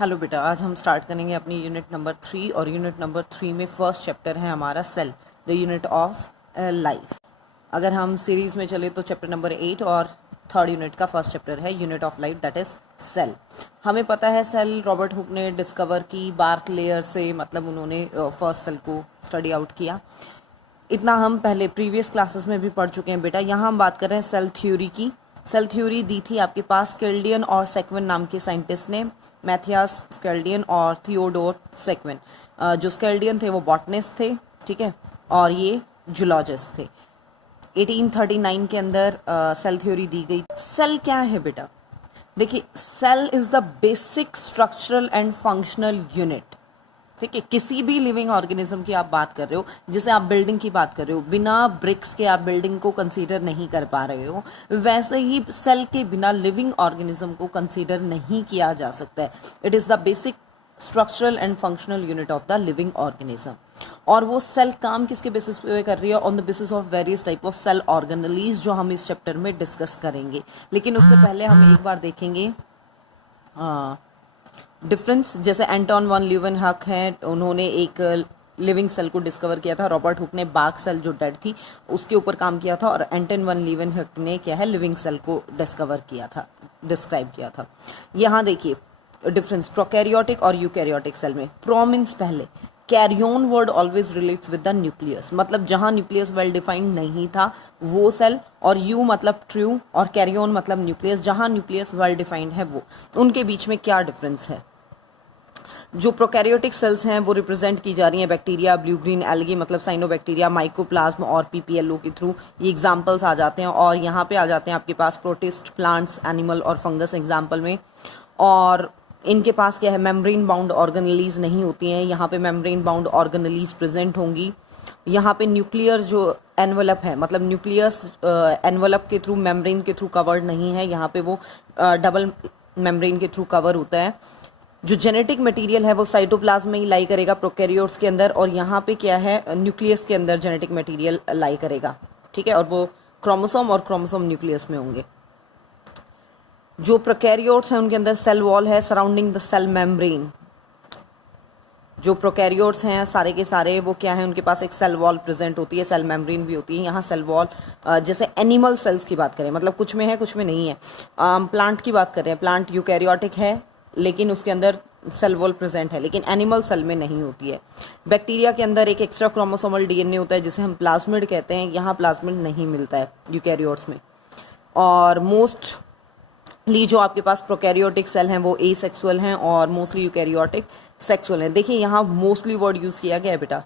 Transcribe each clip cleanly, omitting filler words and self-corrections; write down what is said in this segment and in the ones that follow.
Hello बेटा, आज हम स्टार्ट करेंगे अपनी यूनिट नंबर 3 और यूनिट नंबर 3 में फर्स्ट चैप्टर है हमारा cell, the unit of life. अगर हम सीरीज में चले तो चैप्टर नंबर 8 और थर्ड यूनिट का फर्स्ट चैप्टर है unit of life, that is cell. हमें पता है सेल रॉबर्ट हुक ने डिस्कवर की बार्क लेयर से, मतलब उन्होंने फर्स्ट सेल को स्टडी आउट किया। इतना हम पहले प्रीवियस क्लासेस में भी पढ़ चुके हैं बेटा। यहाँ हम बात कर रहे हैं सेल थ्योरी की। सेल थ्योरी दी थी आपके पास स्केल्डियन और सेक्विन नाम के साइंटिस्ट ने, मैथियास स्केल्डियन और थियोडोर सेक्विन। जो स्केल्डियन थे वो बॉटनिस्ट थे, ठीक है, और ये जूलॉजिस्ट थे। 1839 के अंदर सेल थ्योरी दी गई। सेल क्या है बेटा? देखिए, cell is the basic structural and functional unit, ठीक है। किसी भी लिविंग ऑर्गेनिज्म की आप बात कर रहे हो, जैसे आप बिल्डिंग की बात कर रहे हो, बिना ब्रिक्स के आप बिल्डिंग को कंसीडर नहीं कर पा रहे हो, वैसे ही सेल के बिना लिविंग ऑर्गेनिज्म को कंसीडर नहीं किया जा सकता है। It is the basic structural and functional unit of the living organism. और वो सेल काम किसके बेसिस पे कर रही है? On the basis of various type of cell organelles, जो हम इस चैप्टर में डिस्कस करेंगे। लेकिन उससे पहले हम एक बार देखेंगे डिफरेंस। जैसे एंटोन वन ल्यूवेनहक हैं, उन्होंने एक लिविंग सेल को डिस्कवर किया था। रॉबर्ट हुक ने बार्क सेल जो डेड थी उसके ऊपर काम किया था, और एंटोन वन ल्यूवेनहक ने क्या है, लिविंग सेल को डिस्कवर किया था, डिस्क्राइब किया था। यहाँ देखिए डिफरेंस प्रोकैरियोटिक और यूकैरियोटिक सेल में। प्रो मीन्स पहले, कैरियोन word always relates with the nucleus, मतलब जहां न्यूक्लियस वेल डिफाइंड नहीं था वो सेल, और यू मतलब ट्रू और कैरियोन मतलब न्यूक्लियस, जहां न्यूक्लियस वेल डिफाइंड है वो। उनके बीच में क्या डिफरेंस है? जो प्रोकैरियोटिक सेल्स हैं वो रिप्रेजेंट की जा रही हैं बैक्टीरिया, ब्लू ग्रीन एल्गी मतलब साइनोबैक्टीरिया, माइकोप्लाज्म और पीपीएलओ के थ्रू। ये एग्जांपल्स आ जाते हैं, और यहाँ पे आ जाते हैं आपके पास प्रोटिस्ट, प्लांट्स, एनिमल और फंगस एग्जाम्पल में। और इनके पास क्या है, मेम्ब्रेन बाउंड ऑर्गेनलीज नहीं होती हैं, यहाँ पे मेम्ब्रेन बाउंड ऑर्गेनलीज प्रेजेंट होंगी। यहाँ पे न्यूक्लियर जो एनवलप है, मतलब न्यूक्लियस एनवलप के थ्रू, मेम्ब्रेन के थ्रू कवर्ड नहीं है, यहाँ पे वो डबल मेम्ब्रेन के थ्रू कवर होता है। जो जेनेटिक मटेरियल है वो साइटोप्लाज्म में ही लाई करेगा प्रोकैरियोट्स के अंदर, और यहाँ पे क्या है, न्यूक्लियस के अंदर जेनेटिक मटेरियल लाई करेगा, ठीक है, और वो क्रोमोसोम और क्रोमोसोम न्यूक्लियस में होंगे। जो प्रोकैरियोट्स हैं उनके अंदर सेल वॉल है सराउंडिंग द सेल मेम्ब्रेन। जो प्रोकैरियोट्स हैं सारे के सारे वो क्या है, उनके पास एक सेल वॉल प्रेजेंट होती है, सेल मेम्ब्रेन भी होती है। यहाँ सेल वॉल, जैसे एनिमल सेल्स की बात करें, मतलब कुछ में है कुछ में नहीं है। प्लांट की बात करें, प्लांट यूकैरियोटिक है लेकिन उसके अंदर सेल वॉल प्रेजेंट है, लेकिन एनिमल सेल में नहीं होती है। बैक्टीरिया के अंदर एक एक्स्ट्रा क्रोमोसोमल डीएनए होता है जिसे हम प्लाज्मिड कहते हैं, यहाँ प्लाज्मिड नहीं मिलता है यूकैरियोट्स में। और मोस्टली जो आपके पास प्रोकैरियोटिक सेल हैं वो एसेक्सुअल हैं, और मोस्टली यूकैरियोटिक सेक्सुअल हैं। देखिए यहाँ मोस्टली वर्ड यूज़ किया गया है बेटा।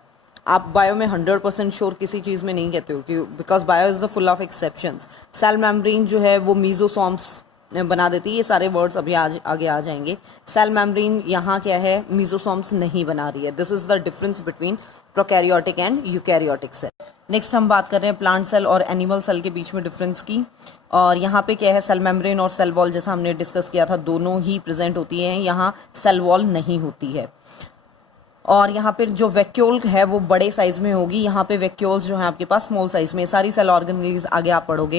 आप बायो में 100% श्योर किसी चीज़ में नहीं कहते हो, कि because bio is the full of exceptions. Cell membrane जो है वो मीजोसोम्स बना देती है, ये सारे वर्ड्स अभी आगे आ जाएंगे। सेल मेम्ब्रेन यहाँ क्या है, मीजोसोम्स नहीं बना रही है। This is the difference between prokaryotic and eukaryotic cell. Next हम बात कर रहे हैं प्लांट सेल और एनिमल सेल के बीच में डिफरेंस की। और यहाँ पे क्या है, सेल मेम्ब्रेन और सेल वॉल जैसा हमने डिस्कस किया था, दोनों ही प्रेजेंट होती हैं, यहाँ सेल वॉल नहीं होती है। और यहाँ पे जो वैक्यूल है वो बड़े साइज में होगी, यहाँ पे वैक्यूल्स जो है आपके पास स्मॉल साइज में। सारी सेल ऑर्गेनलीज आगे आप पढ़ोगे।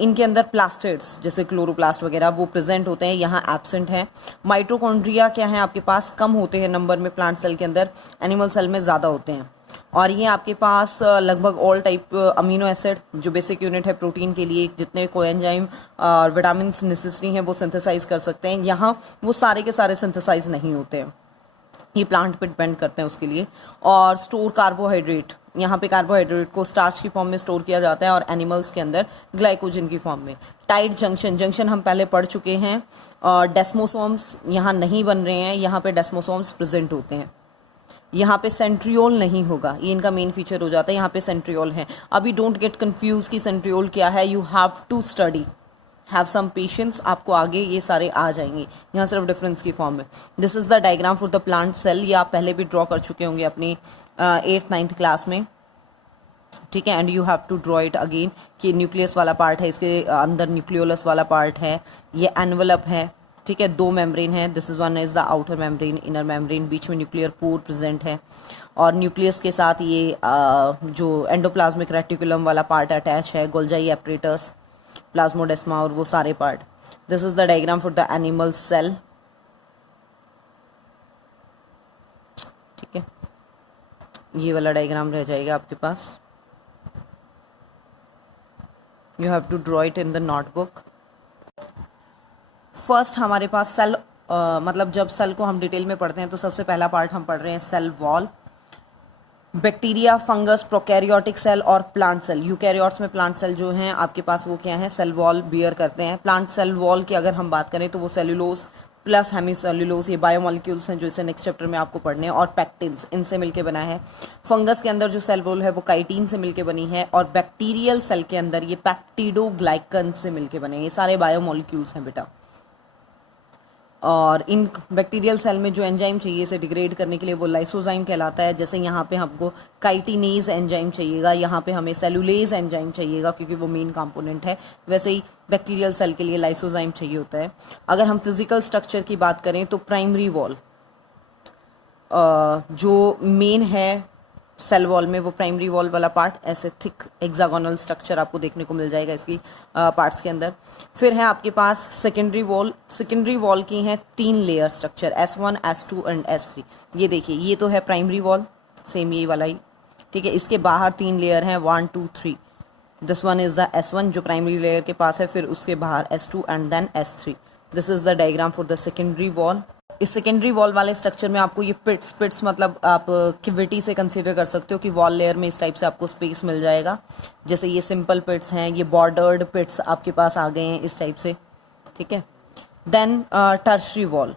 इनके अंदर प्लास्टिड्स जैसे क्लोरोप्लास्ट वगैरह वो प्रेजेंट होते हैं, यहाँ एब्सेंट हैं। माइटोकॉन्ड्रिया क्या है आपके पास, कम होते हैं नंबर में प्लांट सेल के अंदर, एनिमल सेल में ज़्यादा होते हैं। और ये आपके पास लगभग ऑल टाइप अमीनो एसिड जो बेसिक यूनिट है प्रोटीन के लिए, जितने कोएंजाइम और विटामिन नेसेसरी हैं वो सिंथेसाइज कर सकते हैं, यहाँ वो सारे के सारे सिंथेसाइज नहीं होते हैं, ये प्लांट पे डिपेंड करते हैं उसके लिए। और स्टोर कार्बोहाइड्रेट, यहाँ पे कार्बोहाइड्रेट को स्टार्च की फॉर्म में स्टोर किया जाता है, और एनिमल्स के अंदर ग्लाइकोजन की फॉर्म में। टाइट जंक्शन हम पहले पढ़ चुके हैं। और डेस्मोसोम्स यहाँ नहीं बन रहे हैं, यहाँ पे डेस्मोसोम्स प्रेजेंट होते हैं। यहाँ पे सेंट्रियोल नहीं होगा, ये इनका मेन फीचर हो जाता है, यहाँ पे सेंट्रियोल है। अभी डोंट गेट कंफ्यूज कि सेंट्रियोल क्या है, you have to study, have some patience, आपको आगे ये सारे आ जाएंगे। यहाँ सिर्फ डिफरेंस की फॉर्म में। This is the diagram for the plant cell, ये आप पहले भी ड्रॉ कर चुके होंगे अपनी 8th-9th क्लास में, ठीक है। And you have to draw it again, कि न्यूक्लियस वाला पार्ट है, इसके अंदर न्यूक्लियोलस वाला पार्ट है, ये एनवलप है, ठीक है। दो मेम्ब्रेन है, this is one is the outer membrane, inner membrane, बीच में न्यूक्लियर पोर प्रेजेंट है, और न्यूक्लियस के साथ ये जो एंडोप्लाज्मिक रेटिकुलम वाला पार्ट अटैच है, गोल्जाई एपरेटस, प्लाज्मोडेस्मा और वो सारे part. This is the diagram for the animal cell. ठीक है, ये वाला डायग्राम रह जाएगा आपके पास। You have to draw it in the notebook. First हमारे पास सेल, मतलब जब सेल को हम डिटेल में पढ़ते हैं तो सबसे पहला पार्ट हम पढ़ रहे हैं cell wall. Bacteria, fungus, prokaryotic cell और प्लांट सेल। यूकैरियोट्स में प्लांट सेल जो हैं आपके पास वो क्या है, सेल वॉल बियर करते हैं। प्लांट सेल वॉल की अगर हम बात करें तो वो सेल्यूलोज प्लस हेमीसेल्यूलोज, ये बायोमोलिक्यूल्स हैं जो इसे नेक्स्ट चैप्टर में आपको पढ़ने हैं, और पैक्टिन्स, इनसे मिलकर बना है। फंगस के अंदर जो सेल वॉल है वो काइटिन से मिलकर बनी है, और बैक्टीरियल सेल के अंदर ये पैक्टिडोग्लाइकन से मिलकर बने हैं। ये सारे बायोमोलिक्यूल्स हैं बेटा। और इन बैक्टीरियल सेल में जो एंजाइम चाहिए इसे डिग्रेड करने के लिए वो लाइसोजाइम कहलाता है। जैसे यहाँ पे हमको काइटिनेज एंजाइम चाहिएगा, यहाँ पे हमें सेलुलेज एंजाइम चाहिएगा क्योंकि वो मेन कंपोनेंट है, वैसे ही बैक्टीरियल सेल के लिए लाइसोजाइम चाहिए होता है। अगर हम फिजिकल स्ट्रक्चर की बात करें तो प्राइमरी वॉल जो मेन है सेल वॉल में, वो प्राइमरी वॉल वाला पार्ट ऐसे थिक हेक्सागोनल स्ट्रक्चर आपको देखने को मिल जाएगा इसकी पार्ट्स के अंदर। फिर है आपके पास सेकेंडरी वॉल। सेकेंडरी वॉल की हैं 3 layer structure, S1, S2 and S3। ये देखिए, ये तो है प्राइमरी वॉल, सेम यही वाला ही, ठीक है। इसके बाहर 3 लेयर हैं, 1 2 3। This one is the S1 जो प्राइमरी लेयर के पास है, फिर उसके बाहर S2 and then S3। This is the diagram for the secondary wall. इस सेकेंडरी वॉल वाले स्ट्रक्चर में आपको ये पिट्स मतलब आप कैविटी से कंसीडर कर सकते हो कि वॉल लेयर में इस टाइप से आपको स्पेस मिल जाएगा। जैसे ये सिंपल पिट्स हैं, ये बॉर्डर्ड पिट्स आपके पास आ गए हैं इस टाइप से, ठीक है। Then tertiary wall.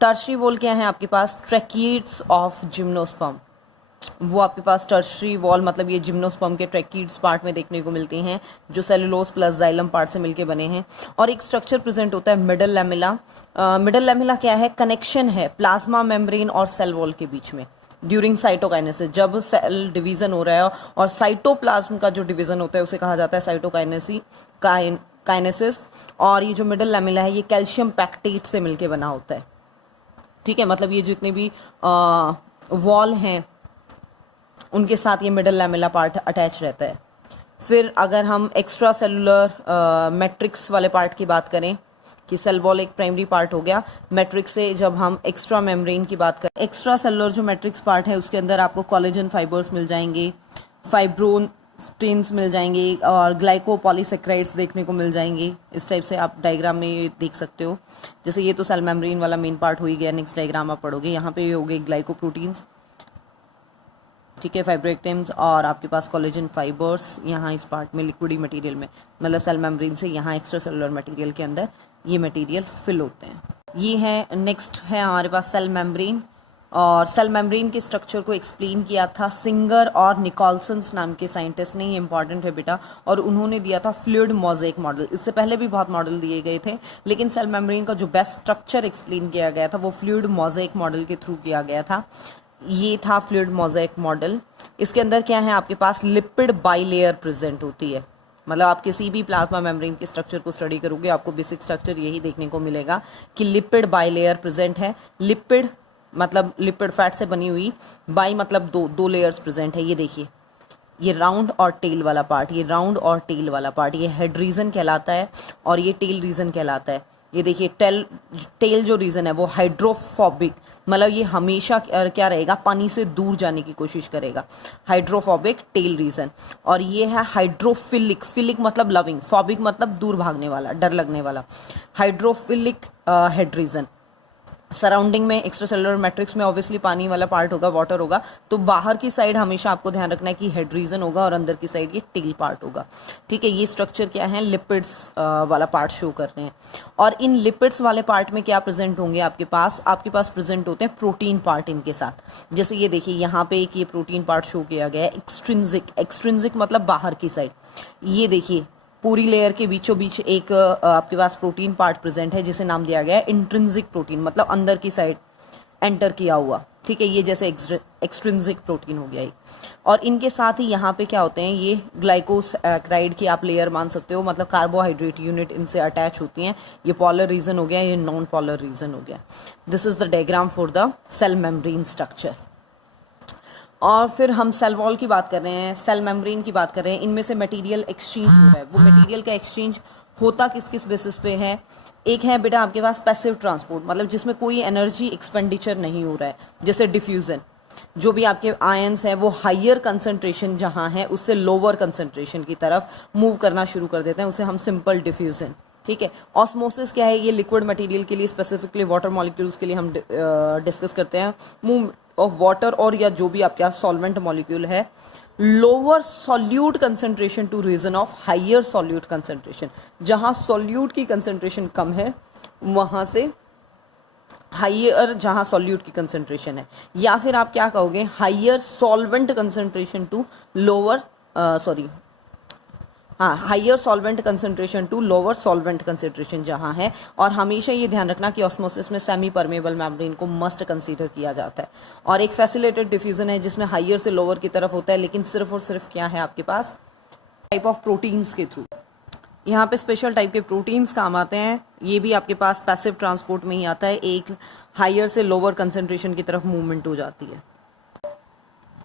Tertiary wall क्या है आपके पास, ट्रैकिड्स ऑफ जिम्नोस्पर्म। वो आपके पास टर्शरी वॉल मतलब ये जिम्नोस्पर्म के ट्रैकिड्स पार्ट में देखने को मिलती हैं, जो सेलुलोज प्लस जाइलम पार्ट से मिलके बने हैं। और एक स्ट्रक्चर प्रेजेंट होता है मिडल लैमेला। मिडल लैमेला क्या है, कनेक्शन है प्लाज्मा मेम्ब्रेन और सेल वॉल के बीच में ड्यूरिंग साइटोकाइनेसिस। जब सेल डिवीजन हो रहा है और साइटोप्लाज्म का जो डिवीजन होता है उसे कहा जाता है साइटोकाइनेसिस। और ये जो मिडल लैमेला है ये कैल्शियम पैक्टेट से मिलके बना होता है, ठीक है। मतलब ये जितने भी वॉल हैं उनके साथ ये मिडल लैमेला पार्ट अटैच रहता है। फिर अगर हम एक्स्ट्रा सेलुलर मैट्रिक्स वाले पार्ट की बात करें कि सेल वॉल एक प्राइमरी पार्ट हो गया, मैट्रिक्स से जब हम एक्स्ट्रा मेम्ब्रेन की बात करें, एक्स्ट्रा सेलुलर जो मैट्रिक्स पार्ट है उसके अंदर आपको कोलेजन फाइबर्स मिल जाएंगे, फाइब्रोन स्प्रिन्स मिल जाएंगे और ग्लाइकोपॉलीसेक्राइड्स देखने को मिल जाएंगे। इस टाइप से आप डायग्राम में ये देख सकते हो। जैसे ये तो सेल मेम्ब्रेन वाला मेन पार्ट हो ही गया, नेक्स्ट डायग्राम आप पढ़ोगे, यहाँ पे ये हो गए ग्लाइकोप्रोटीन्स, ठीक है, फाइब्रोएक्टिन्स, और आपके पास कोलेजन फाइबर्स यहाँ इस पार्ट में लिक्विडी मटेरियल में, मतलब सेल मेम्ब्रेन से यहाँ एक्स्ट्रा सेलुलर मटेरियल के अंदर ये मटेरियल फिल होते हैं। ये है नेक्स्ट है हमारे पास सेल मेम्ब्रेन। और सेल मेम्ब्रेन के स्ट्रक्चर को एक्सप्लेन किया था सिंगर और निकोलसन्स नाम के साइंटिस्ट ने। ये इंपॉर्टेंट है बेटा, और उन्होंने दिया था फ्लूइड मोज़ेक मॉडल। इससे पहले भी बहुत मॉडल दिए गए थे, लेकिन सेल मेम्ब्रेन का जो बेस्ट स्ट्रक्चर एक्सप्लेन किया गया था वो फ्लूइड मोज़ेक मॉडल के थ्रू किया गया था। ये था फ्लूइड मोज़ेक मॉडल। इसके अंदर क्या है आपके पास, लिपिड बाइलेयर प्रेजेंट होती है। मतलब आप किसी भी प्लाज्मा मेम्ब्रेन के स्ट्रक्चर को स्टडी करोगे आपको बेसिक स्ट्रक्चर यही देखने को मिलेगा कि लिपिड बाइलेयर प्रेजेंट है। लिपिड मतलब लिपिड फैट से बनी हुई, बाई मतलब दो लेयर्स प्रेजेंट है। ये देखिए, ये राउंड और टेल वाला पार्ट, ये राउंड और टेल वाला पार्ट, ये हेड रीजन कहलाता है और ये टेल रीजन कहलाता है। ये देखिए टेल जो रीजन है वो हाइड्रोफोबिक, मतलब ये हमेशा क्या रहेगा, पानी से दूर जाने की कोशिश करेगा, हाइड्रोफोबिक टेल रीजन। और ये है हाइड्रोफिलिक, फिलिक मतलब लविंग, फोबिक मतलब दूर भागने वाला, डर लगने वाला, हाइड्रोफिलिक हेड रीजन। सराउंडिंग में एक्स्ट्रा सेलुलर मैट्रिक्स में ऑब्वियसली पानी वाला पार्ट होगा, वाटर होगा, तो बाहर की साइड हमेशा आपको ध्यान रखना है कि हेड रीजन होगा और अंदर की साइड ये टेल पार्ट होगा, ठीक है। ये स्ट्रक्चर क्या है, लिपिड्स वाला पार्ट शो कर रहे हैं। और इन लिपिड्स वाले पार्ट में क्या प्रेजेंट होंगे आपके पास प्रेजेंट होते हैं प्रोटीन पार्ट इनके साथ। जैसे ये देखिए यहाँ पे एक ये प्रोटीन पार्ट शो किया गया है, एक्सट्रिंसिक मतलब बाहर की साइड। ये देखिए पूरी लेयर के बीचों बीच एक आपके पास प्रोटीन पार्ट प्रेजेंट है जिसे नाम दिया गया है इंट्रिंसिक प्रोटीन, मतलब अंदर की साइड एंटर किया हुआ, ठीक है। ये जैसे एक्सट्रिंसिक प्रोटीन हो गया। और इनके साथ ही यहाँ पे क्या होते हैं, ये ग्लाइकोसैकराइड की आप लेयर मान सकते हो, मतलब कार्बोहाइड्रेट यूनिट इनसे अटैच होती हैं। ये पॉलर रीजन हो गया, ये नॉन पॉलर रीजन हो गया। This is the diagram for the cell membrane structure. और फिर हम सेल वॉल की बात कर रहे हैं, सेल मेम्ब्रेन की बात कर रहे हैं, इनमें से मटेरियल एक्सचेंज हो रहा है। वो मटेरियल का एक्सचेंज होता किस किस बेसिस पे है, एक है बेटा आपके पास पैसिव ट्रांसपोर्ट, मतलब जिसमें कोई एनर्जी एक्सपेंडिचर नहीं हो रहा है, जैसे डिफ्यूजन। जो भी आपके आयंस हैं वो हाइयर कंसंट्रेशन जहाँ है उससे लोअर कंसंट्रेशन की तरफ मूव करना शुरू कर देते हैं, उसे हम सिंपल डिफ्यूजन, ठीक है। ऑस्मोसिस क्या है, ये लिक्विड मटेरियल के लिए, स्पेसिफिकली वाटर मॉलिक्यूल्स के लिए हम डिस्कस करते हैं। मूव ऑफ वाटर और या जो भी आपके सॉल्वेंट मॉलिक्यूल है, lower solute concentration to region of higher solute concentration, जहाँ सॉल्यूट की कंसंट्रेशन कम है वहाँ से हाइयर जहाँ सॉल्यूट की कंसंट्रेशन है, या फिर आप क्या कहोगे higher solvent concentration to lower higher solvent concentration to lower solvent concentration जहाँ है। और हमेशा ये ध्यान रखना कि ऑस्मोसिस में सेमी परमेबल मेम्ब्रेन को मस्ट कंसीडर किया जाता है। और एक फैसिलिटेड डिफ्यूजन है जिसमें हाइयर से लोअर की तरफ होता है, लेकिन सिर्फ और सिर्फ क्या है आपके पास टाइप ऑफ प्रोटीन्स के थ्रू। यहाँ पे स्पेशल टाइप के प्रोटीन्स काम आते हैं, ये भी आपके पास पैसिव ट्रांसपोर्ट में ही आता है, एक हाइयर से लोअर कंसंट्रेशन की तरफ मूवमेंट हो जाती है।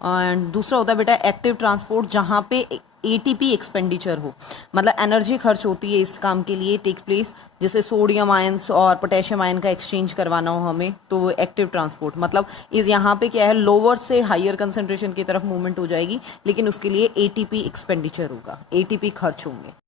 एंड दूसरा होता है बेटा एक्टिव ट्रांसपोर्ट, जहाँ पे एटीपी एक्सपेंडिचर हो, मतलब एनर्जी खर्च होती है इस काम के लिए, टेक प्लेस, जैसे सोडियम आयंस और पोटेशियम आयन का एक्सचेंज करवाना हो हमें, तो वो एक्टिव ट्रांसपोर्ट, मतलब इस यहाँ पे क्या है लोअर से हाइयर कंसंट्रेशन की तरफ मूवमेंट हो जाएगी, लेकिन उसके लिए एटीपी एक्सपेंडिचर होगा, एटीपी खर्च होंगे।